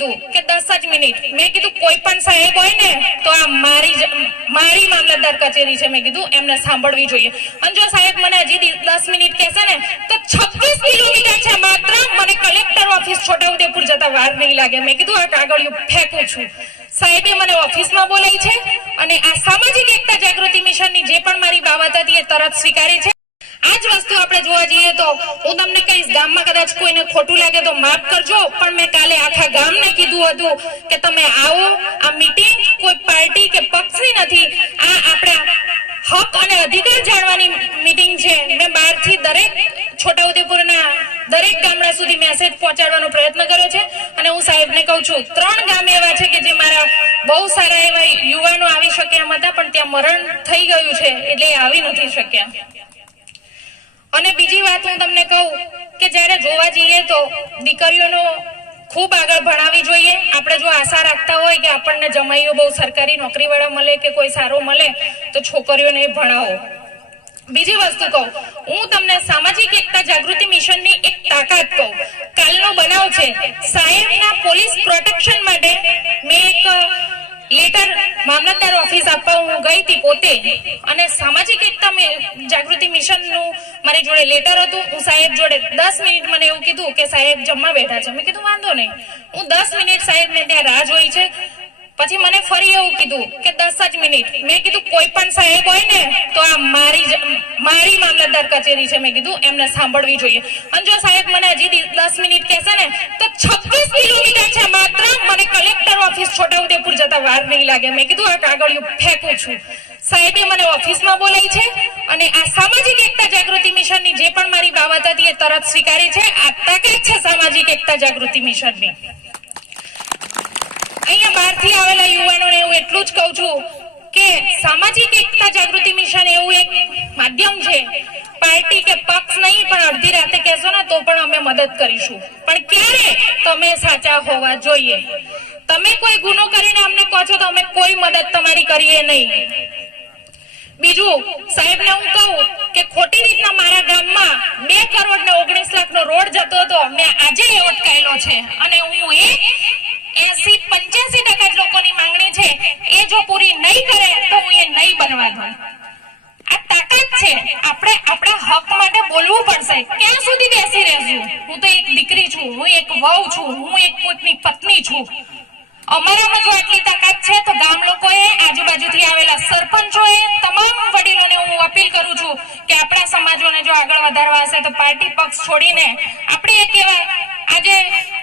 કીધું કે દસ જ મિનિટ. મેં કીધું, કોઈ પણ સાહેબ હોય ને, તો આ મારી મારી મામલતદાર કચેરી છે. મેં કીધું, એમને સાંભળવી જોઈએ. અને જો સાહેબ મને હજી દસ મિનિટ કહેશે ને, તો છવ્વીસ કિલોમીટર છે માત્ર. મને કલેક્ટર ઓફિસ છોટાઉદેપુર જતા વાર નહીં લાગે. મેં કીધું, આ કાગળિયું ફેંકું છું. સાહેબે મને ઓફિસમાં બોલાવી છે અને આ સામાજિક એકતા જાગૃતિ મિશનની જે પણ મારી બાબત હતી એ તરત સ્વીકારી છે. જ વસ્તુ આપણે જોવા જઈએ તો હું તમને કહીશ, ગામમાં કદાચ કોઈને ખોટું લાગે તો માફ કરજો, પણ મેં કાલે આખા ગામને કીધું હતું કે તમે આવો, આ મીટિંગ કોઈ પાર્ટી કે પક્ષની નથી, આ આપણા હક અને અધિકાર જાણવાની મીટિંગ છે. મેં બહારથી દરેક છોટાઉદેપુરના દરેક ગામડા સુધી મેસેજ પહોંચાડવાનો પ્રયત્ન કર્યો છે અને હું સાહેબને કહું છું, ત્રણ ગામ એવા છે કે જે મારા બહુ સારા એવા યુવાનો આવી શક્યા એમ હતા પણ ત્યાં મરણ થઈ ગયું છે, એટલે આવી નથી શક્યા. અને બીજી વાત હું તમને કહું કે જ્યારે જોવા જઈએ તો દીકરીઓનો ખૂબ આગળ ભણાવી જોઈએ. આપણે જો આશા રાખતા હોય કે આપણને જમાઈઓ બહુ સરકારી નોકરીવાળા મળે કે કોઈ સારો મળે, તો છોકરીઓને ભણાવો. બીજી વસ્તુ કહું, હું તમને સામાજિક એકતા જાગૃતિ મિશનની એક તાકાત કહું. કાલનો બનાવ છે, સાહેબના પોલીસ પ્રોટેક્શન માટે મેં એક લેટર મામલતદાર ઓફિસ આપવા હું ગઈ હતી પોતે. અને સામાજિક એકતા જાગૃતિ મિશનનું મારી જોડે લેટર હતું. હું સાહેબ જોડે દસ મિનિટ મને એવું કીધું કે સાહેબ જમવા બેઠા છે. મેં કીધું, વાંધો નહીં. હું દસ મિનિટ સાહેબ ને ત્યાં રાહ જોઈ છે. પછી મને ફરી એવું કીધું કે દસ જ મિનિટ. મેં કીધું, કોઈ પણ સાહેબ હોય ને, તો આ મારી મારી મામલતદાર કચેરી છે. મેં કીધું, એમને સાંભળવી જોઈએ. અને જો સાહેબ મને હજી દસ મિનિટ કહેશે ને, તો છવ્વીસ કિલોમીટર છે માત્ર. મને કલેક્ટર ઓફિસ છોટાઉદેપુર જતા વાર નહીં લાગે. મેં કીધું, આ કાગળિયું ફેંકું છું. સાહેબે મને ઓફિસમાં બોલાવી છે અને આ સામાજિક એકતા જે પણ મારી બાબત હતી એ તરત સ્વીકારી છે. આ તાકાત છે સામાજિક એકતા જાગૃતિ મિશનની. અહીંયા બહારથી આવેલા યુવાનોને હું એટલું જ કહું છું કે સામાજિક એકતા જાગૃતિ મિશન એવું એક માધ્યમ છે. પાર્ટી કે પક્ષ નહીં, પણ અડધી રાતે કહેશો ને તો પણ અમે મદદ કરીશું. પણ ક્યારે તમે સાચા હોવા જોઈએ? તમે કોઈ ગુનો કરીને અમને કહો છો તો અમે કોઈ મદદ તમારી કરીએ નહીં. બીજું, સાહેબને હું કહું કે ખોટી રીતના મારા ગામમાં બે કરોડ ને ઓગણીસ લાખ નો રોડ જતો હતો, મેં આજે એ અટકાયેલો છે. અને હું એ એસી, પંચ્યાસી ટકા લોકોની માંગણી છે, એ જો પૂરી નહીં કરે, તો હું એ નહીં બનવા દઉં. આ તાકાત છે. આપણે આપણા હક માટે બોલવું પડશે. ક્યાં સુધી બેસી રહેશું? હું તો એક દીકરી છું, હું એક વહુ છું, હું એક પોતની પત્ની છું. અમારામાં જો આટલી તાકાત છે, તો ગામ લોકોએ આજુબાજુથી આવેલા સરપંચોએ તમામ વડીલોને હું અપીલ કરું છું કે આપણા સમાજોને જો આગળ વધારવા હશે, તો પાર્ટી પક્ષ છોડીને આપણે એક એવા આજે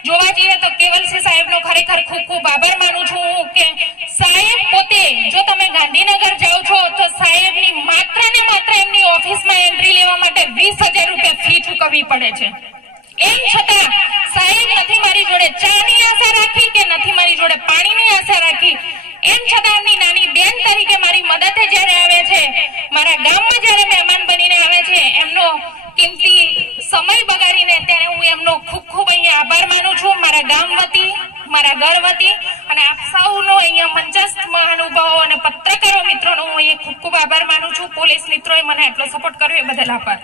જોવા જઈએ તો કેવલસિંહ સાહેબનો ખરેખર ખૂબ ખૂબ આભાર માનું છું હું કે સાહેબ પોતે, જો તમે ગાંધીનગર જાઓ છો, તો સાહેબની માત્ર ને માત્ર એમની ઓફિસમાં એન્ટ્રી લેવા માટે વીસ હજાર રૂપિયા ફી ચૂકવવી પડે છે. એમ છતાં સાહેબ નથી મારી જોડે. ચાની આશા રાખી કે નથી મારી જોડે પાણીની આશા રાખી એમ છતાં એમની નાની બેન તરીકે મારી જ્યારે આવે છે, મારા ગામમાં જ્યારે મહેમાન બનીને આવે છે, એમનો કિંમતી સમય બગાડીને ત્યારે હું એમનો ખૂબ ખૂબ અહીંયા આભાર માનું છું. મારા ગામ વતી, મારા ઘર વતી અને આપ સૌનો અહીંયા મંચસ્થ મહાનુભાવો અને પત્રકારો મિત્રોનો હું અહીંયા ખૂબ ખૂબ આભાર માનું છું. પોલીસ મિત્રોએ મને એટલો સપોર્ટ કર્યો, એ બદલ આભાર.